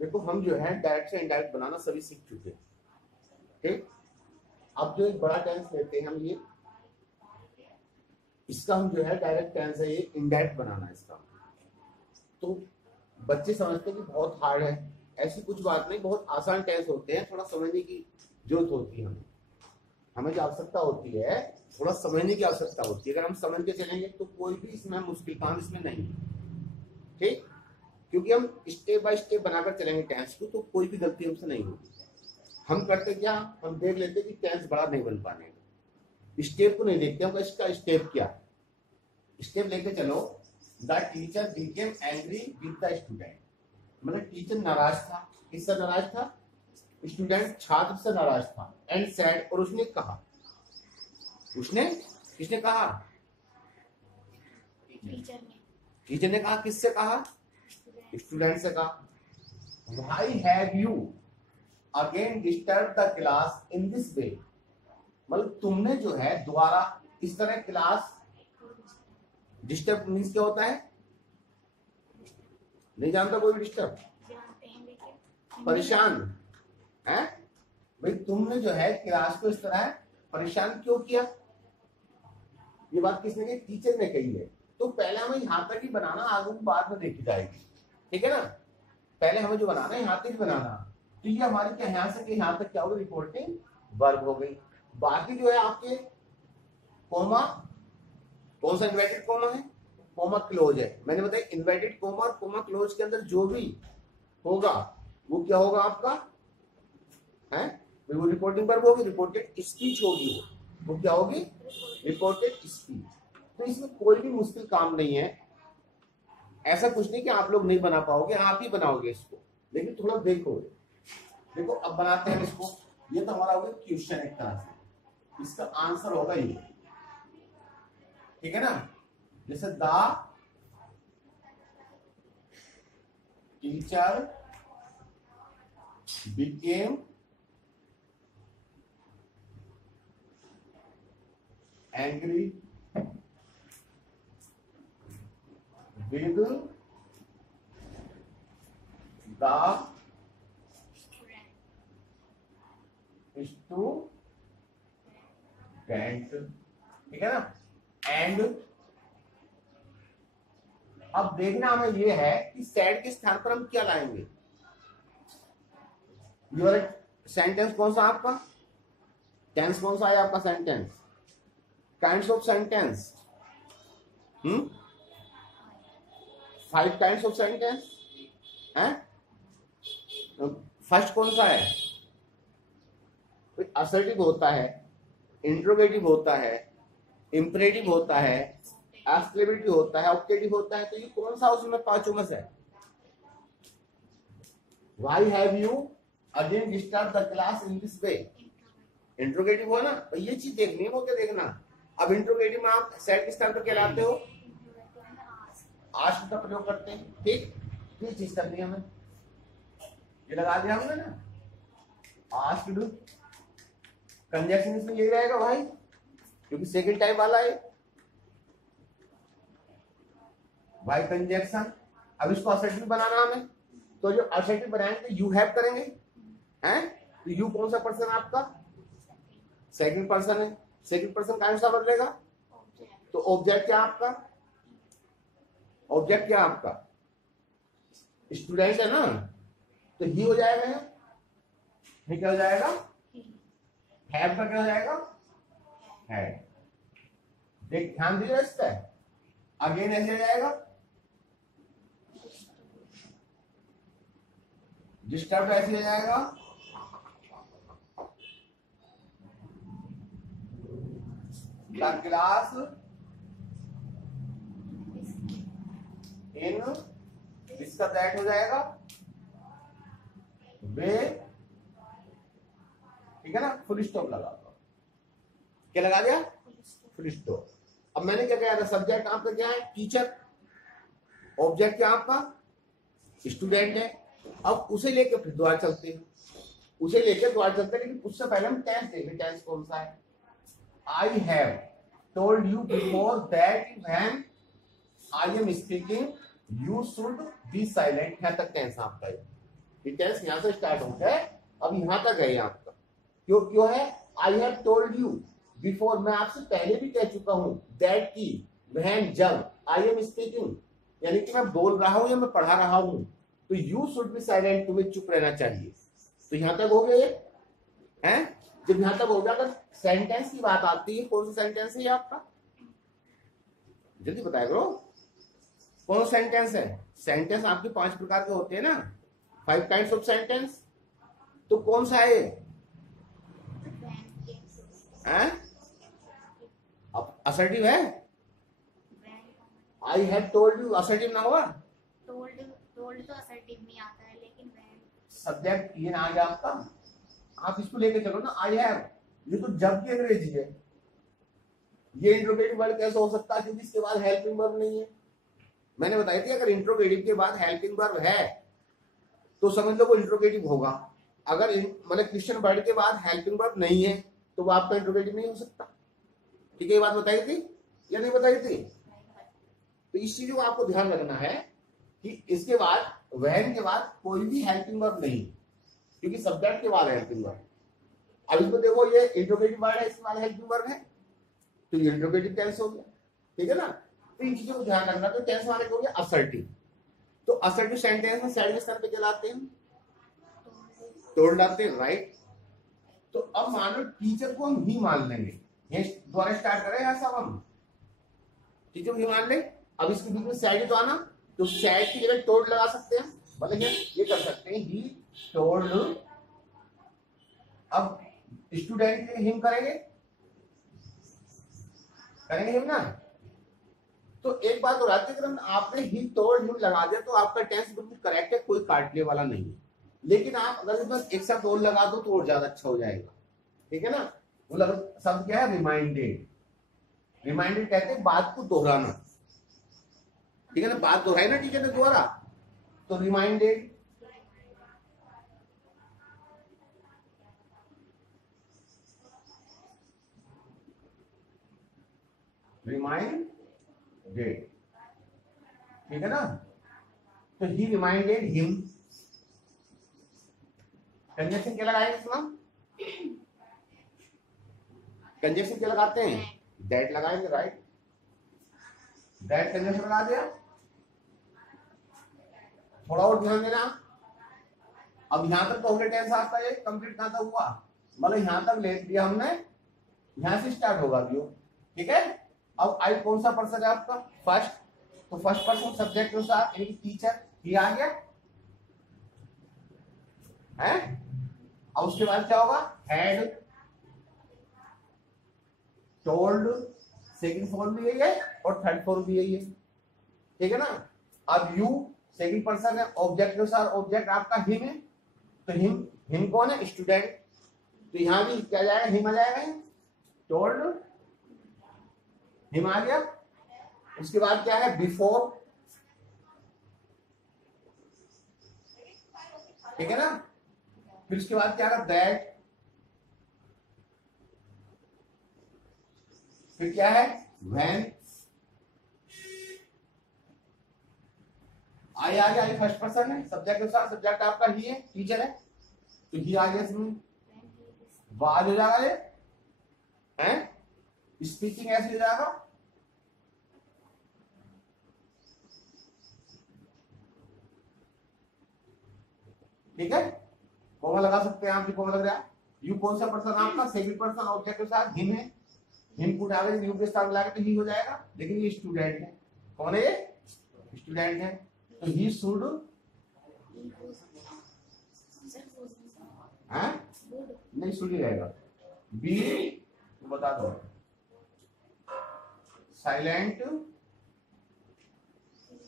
देखो हम जो है डायरेक्ट से इनडायरेक्ट बनाना सभी सीख चुके हैं। ठीक, अब जो एक बड़ा टेंस लेते हैं हम, ये इसका हम जो है डायरेक्ट टेंस है, ये इनडायरेक्ट बनाना है इसका। तो बच्चे समझते हैं कि बहुत हार्ड है, ऐसी कुछ बात नहीं, बहुत आसान टेंस होते हैं, थोड़ा समझने की जरूरत होती है हमें। हमें जो आवश्यकता होती है, थोड़ा समझने की आवश्यकता होती है। अगर हम समझ के चलेंगे तो कोई भी इसमें मुश्किल काम इसमें नहीं। ठीक, क्योंकि हम स्टेप बाय स्टेप बनाकर चलेंगे टेंस को, तो कोई भी गलती हमसे नहीं होगी। हम करते क्या, हम देख लेते कि टेंस बड़ा नहीं बन पाने, स्टेप को नहीं देखते हम, इसका स्टेप क्या, स्टेप लेके चलो। The teacher became angry with the student, मतलब टीचर नाराज था, किससे नाराज था, स्टूडेंट छात्र से नाराज था। एंड सैड, और उसने कहा, उसने किसने कहा, टीचर ने कहा, किससे कहा, स्टूडेंट से कहा। Why have you again disturb the class in this way, मतलब तुमने जो है दोबारा इस तरह क्लास, डिस्टर्ब मीन्स क्या होता है, नहीं जानता कोई डिस्टर्ब, परेशान है भाई, तुमने जो है क्लास को इस तरह परेशान क्यों किया। ये बात किसने कही, टीचर ने कही है। तो पहले हमें यहां तक ही बनाना, आगे बाद में देखी जाएगी। ठीक है ना, पहले हमें जो बनाना है यहां तक ही बनाना। तो ये हमारी क्या, यहां से यहां तक क्या होगी, रिपोर्टिंग वर्ब हो गई। बाकी जो है आपके कोमा, कौन सा इन्वर्टेड कोमा है, कोमा क्लोज है। मैंने बताया इन्वर्टेड कोमा और कोमा क्लोज के अंदर जो भी होगा वो क्या होगा आपका है, वो रिपोर्टिंग वर्ब होगी, रिपोर्टेड स्पीच होगी, वो क्या होगी, रिपोर्टेड स्पीच। तो इसमें कोई भी मुश्किल काम नहीं है, ऐसा कुछ नहीं कि आप लोग नहीं बना पाओगे, आप ही बनाओगे इसको, लेकिन थोड़ा देखो। देखो अब बनाते हैं इसको, ये तो हमारा होगा क्वेश्चन एक तरह से, इसका आंसर होगा ये, ठीक है ना। जैसे the teacher became angry with the student, ठीक है ना। एंड अब देखना हमें ये है कि सैड के स्थान पर हम क्या लाएंगे। योर सेंटेंस कौन सा आपका, टेंस कौन सा है आपका sentence, kinds of sentence, 5 kinds of sentence है। फर्स्ट कौन सा है, असर्टिव होता है, इंट्रोगेटिव होता है, इंपरेटिव होता है, एक्सक्लेमेटिव होता है, ऑब्जेक्टिव होता है। तो ये कौन सा उसमें पांचों में से, why have you again disturb the class in this way, interrogative हो ना, तो ये चीज देखनी है, वो क्या देखना। अब इंट्रोगेटिव में आप सेट के स्थान पर क्या लाते हो, आस्क का प्रयोग करते हैं। ठीक, ये चीज करनी है हमें, ये लगा दिया हमने ना, आस्क्ड, कंजक्शन इसमें यही रहेगा भाई, क्योंकि सेकंड टाइप वाला है भाई कंजक्शन। अब इसको असर्टिव बनाना हमें, तो जो असर्टिव बनाएंगे यू हैव करेंगे, हैं, तो यू कौन सा पर्सन है आपका, सेकंड पर्सन है, सेकंड पर्सन कौन सा बदलेगा, तो ऑब्जेक्ट क्या आपका, ऑब्जेक्ट क्या आपका, स्टूडेंट है ना, तो ही हो जाएगा, ये क्या हो जाएगा, हैव का क्या हो जाएगा, है। देख ध्यान दीजिए इस पे, अगेन ऐसे हो जाएगा, डिस्टर्ब ऐसे हो जाएगा, द क्लास इन, इसका दैट हो जाएगा, वे, ठीक है ना। फुल स्टॉप लगा दो, क्या लगा दिया, फुल स्टॉप। अब मैंने क्या कहा था, सब्जेक्ट आपका क्या है, टीचर, ऑब्जेक्ट क्या आपका, स्टूडेंट है। अब उसे लेकर फिर द्वारा चलते हैं, उसे लेकर द्वारा चलते हैं, लेकिन उससे पहले हम टेंस देखें, टेंस कौन सा है। I have told you before that when I am speaking you should be silent, है तक टेंस आपका है, ये टेंस यहां से स्टार्ट होता है, अब यहां तक है आपका। क्यों क्यों है? I have told you before, मैं आपसे पहले भी कह चुका हूं, दैट की व्हेन, जब, आई एम स्पीकिंग, यानी कि मैं बोल रहा हूं या मैं पढ़ा रहा हूं, तो यू शुड बी साइलेंट, तुम्हें चुप रहना चाहिए। तो यहां तक हो गया ये है। जब यहां तक हो गया, अगर सेंटेंस की बात आती है, कौन सा सेंटेंस है ये आपका? जल्दी बताया करो, कौन सा सेंटेंस है? सेंटेंस आपके 5 प्रकार के होते हैं ना, 5 काइंड्स ऑफ सेंटेंस। तो कौन सा है? अब असर्टिव है। I have told you assertive ना हुआ? टोल्ड तो असर्टिव नहीं आता है, लेकिन व्हेन सब्जेक्ट ये ना आ गया आपका, आप इसको लेके चलो ना, आई हैव, ये तो जब की अंग्रेजी है। ये इंट्रोगेटिव वर्ड कैसे हो सकता है? क्योंकि इसके बाद हेल्पिंग वर्ब नहीं है। मैंने बताई थी अगर इंट्रोगेटिव के बाद हेल्पिंग वर्ब है तो समझ लो वो इंट्रोगेटिव होगा। अगर मतलब क्वेश्चन वर्ड के बाद हेल्पिंग वर्ब नहीं है तो वो आपका इंट्रोगेटिव नहीं हो सकता। ठीक है, ये बात बताई थी या नहीं बताई थी? तो इस चीज को आपको ध्यान रखना है कि इसके बाद व्हेन के बाद कोई भी हेल्पिंग वर्ब नहीं, क्योंकि सब्जेक्ट के बाद हेल्पिंग वर्ब। अब इसको देखो, ये इंट्रोगेटिव वर्ड है, इसके बाद हेल्पिंग वर्ब है, तो ये इंट्रोगेटिव टेंस हो गया। ठीक है ना? तो इन चीजों को ध्यान रखना। तो टेंस वाले हो गया असर्टिव। तो असर्टिव सेंटेंस में साइड स्तर पे कहलाते हैं, टोल्ड आते हैं, राइट। तो अब मान लो टीचर को हम ही मान लेंगे, ये द्वारा स्टार्ट करें यहाँ सब हम टीचर को ही मान ले। अब इसके बीच में सैड तो आना, तो सैड की जगह टोल्ड लगा सकते हैं, मतलब ये कर सकते हैं ही टोल्ड। अब स्टूडेंट के लिए हिम करेंगे हिम ना। तो एक बात हो रही है, आपने ही टोल्ड हिम लगा दिया तो आपका टेंस बिल्कुल करेक्ट है, कोई काटने वाला नहीं है। लेकिन आप अगर बस एक साथ और लगा दो तो और ज्यादा अच्छा हो जाएगा। ठीक है ना? वो शब्द क्या है? रिमाइंडेड। रिमाइंडेड कहते हैं बात को दोहराना। ठीक है ना? बात दोहराई ना टीचर ने दोबारा, तो रिमाइंडेड। रिमाइंडेड, ठीक है ना? तो ही रिमाइंडेड हिम, कंजक्शन क्या लगाएंगे इसमें? कंजक्शन क्या लगाते हैं? दैट लगाएंगे, राइट। दैट कंजक्शन लगा दिया। थोड़ा और ध्यान देना। अब यहां तक तो हमने टेंस आपका ये कंप्लीट कहां तक हुआ, मतलब यहां तक ले लिया हमने, यहां से स्टार्ट होगा व्यू। ठीक है? अब आई कौन सा पर्सन है आपका? फर्स्ट। तो फर्स्ट पर्सन सब्जेक्ट के साथ यानी टीचर ही आ गया है। अब उसके बाद क्या होगा? हैड, टोल्ड, सेकंड फॉर्म भी यही है और थर्ड फॉर्म भी यही है। ठीक है ना? अब यू सेकंड पर्सन है, ऑब्जेक्ट के अनुसार ऑब्जेक्ट आपका हिम है, तो हिम कौन है? स्टूडेंट। तो यहां भी क्या जाएगा? हिम आ जाएगा, टोल्ड हिम आ गया। उसके बाद क्या है? बिफोर। ठीक है ना? फिर उसके बाद क्या है? दैट। फिर क्या है? व्हेन। आई आ गया, आई फर्स्ट पर्सन है, सब्जेक्ट के अनुसार सब्जेक्ट आपका ही है, टीचर है, तो ही आ गया इसमें। वाज हो जाएगा ये है, स्पीकिंग ऐसे हो जाएगा। ठीक है? कॉमा लगा सकते हैं आप भी, कॉमा लग रहा है। यू कौन सा पर्सन आपका? सेकंड पर्सन ऑब्जेक्ट के साथ हिम है, हिम को उठाकर यू के साथ मिलाकर तो ही हो जाएगा, लेकिन ये स्टूडेंट है। कौन है ये? स्टूडेंट है, तो ही शुड नहीं, शुड ही रहेगा। बी, बता दो, साइलेंट।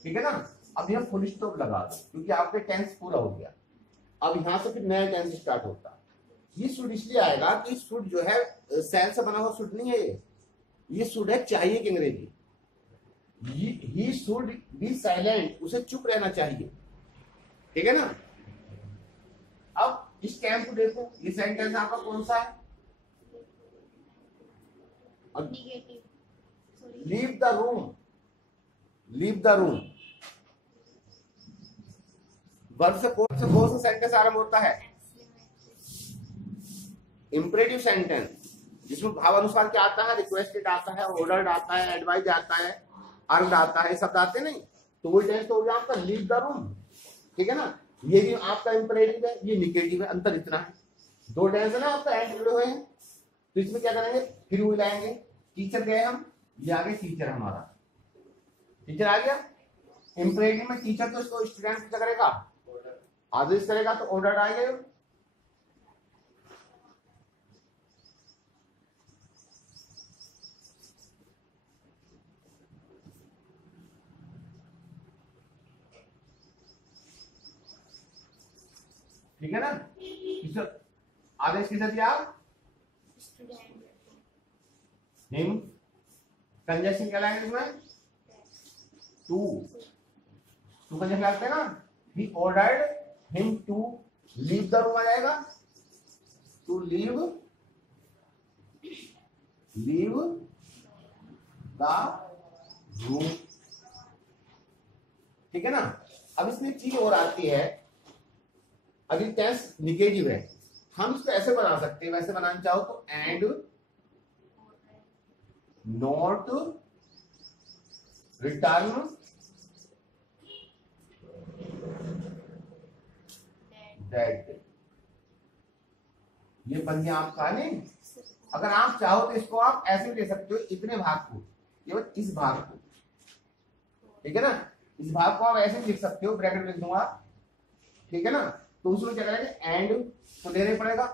ठीक है ना? अब यह फुल स्टॉप लगा दो क्योंकि आपके टेंस पूरा हो गया। अब यहां से फिर नया टेंस स्टार्ट होता है। ये शुड इसलिए आएगा कि शुड जो है सैल से बना हुआ शुड नहीं है, ये शुड है चाहिए की अंग्रेजी। ही शुड बी साइलेंट, उसे चुप रहना चाहिए। ठीक है ना? अब इस कैंप को देखो, ये सेंटेंस आपका कौन सा है? Leave the room, leave the room. Verb से कौन सा सेंटेंस आरंभ होता है? इंपरेटिव सेंटेंस, जिसमें भाव अनुसार क्या आता है? रिक्वेस्टेड आता है, ऑर्डर्ड आता है, एडवाइज आता है, अर्नड आता है, शब्द आते नहीं। तो वो टेंस तो हो गया आपका लीव द रूम, ठीक है ना। ये भी आपका इंपरेटिव है, ये निगेटिव है, अंतर इतना है। दो टेंस है ना आपका एंड जुड़े हुए हैं, तो इसमें क्या करेंगे? फिर वो लाएंगे। टीचर गए हम, ये आगे टीचर हमारा, टीचर आ गया। इंपरेटिव में टीचर तो इसको स्टूडेंट क्या करेगा? आदेश करेगा, तो ऑर्डर आएगा। ठीक है ना। आदेश किसे दिया? हिम। कंजक्शन क्या लाएंगे इसमें? टू। टू कंजक्शन लगते हैं ना। He ordered him to leave the room आ जाएगा, टू लीव द रूम, ठीक है ना। अब इसमें एक चीज और आती है, अगर टेंस निगेटिव है, हम इसको ऐसे बना सकते हैं, वैसे बनाना चाहो तो एंड नॉट रिटर्न दैट, ये बन गया आपका नहीं। अगर आप चाहो तो इसको आप ऐसे भी ले सकते हो, इतने भाग को, केवल इस भाग को, ठीक है ना। इस भाग को आप ऐसे लिख सकते हो, ब्रैकेट लिख दूंगा, ठीक है ना। तो उसमें क्या करेंगे? एंड तो लेने पड़ेगा,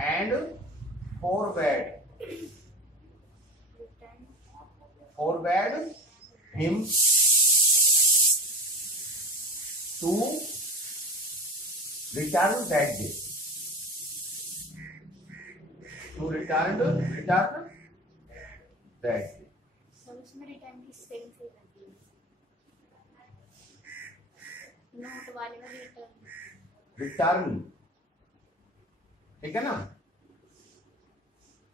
and forward him to return that day, to return that day. उसमें रिटर्न की स्पेलिंग सही रहती है, नोट वाले में रिटर्न, ठीक है ना।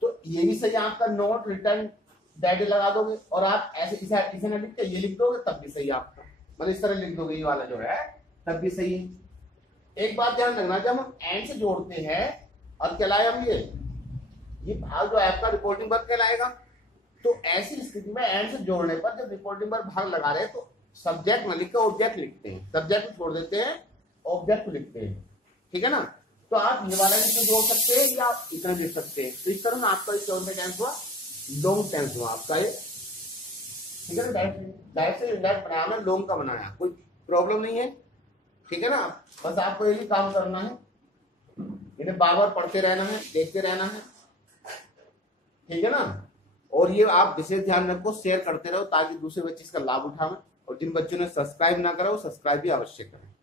तो ये भी सही है आपका, नोट रिटर्न दैट लगा दोगे, और आप ऐसे इसे ना लिख के ये लिख दोगे तब भी सही आपका, मतलब इस तरह लिख दोगे ये वाला जो है, तब भी सही है। एक बात ध्यान रखना, जब हम एंड से जोड़ते हैं और क्या लाए हम, ये भाग जो है आपका रिपोर्टिंग वर्ब कहलाएगा। तो ऐसी स्थिति में एंड से जोड़ने पर जब रिपोर्टिंग वर्ब भाग लगा रहे हैं तो सब्जेक्ट में लिखकर ऑब्जेक्ट लिखते हैं, सब्जेक्ट को छोड़ देते हैं, ऑब्जेक्ट लिखते हैं, ठीक है ना। तो आप ये वाला इसमें जोड़ सकते हैं या आप इतना लिख सकते हैं। तो इस तरह में आपका कौन सा टेंस हुआ? लॉन्ग टेंस हुआ आपका ये, ठीक है ना। डायरेक्ट से इनडायरेक्ट बनाया हमने, लॉन्ग का बनाया, कोई प्रॉब्लम नहीं है, ठीक है ना। बस आपको यही काम करना है, इन्हें बार बार पढ़ते रहना है, देखते रहना है, ठीक है ना। और ये आप विशेष ध्यान रखो, शेयर करते रहो ताकि दूसरे बच्चे इसका लाभ उठाएं, और जिन बच्चों ने सब्सक्राइब ना करा वो सब्सक्राइब भी अवश्य करें।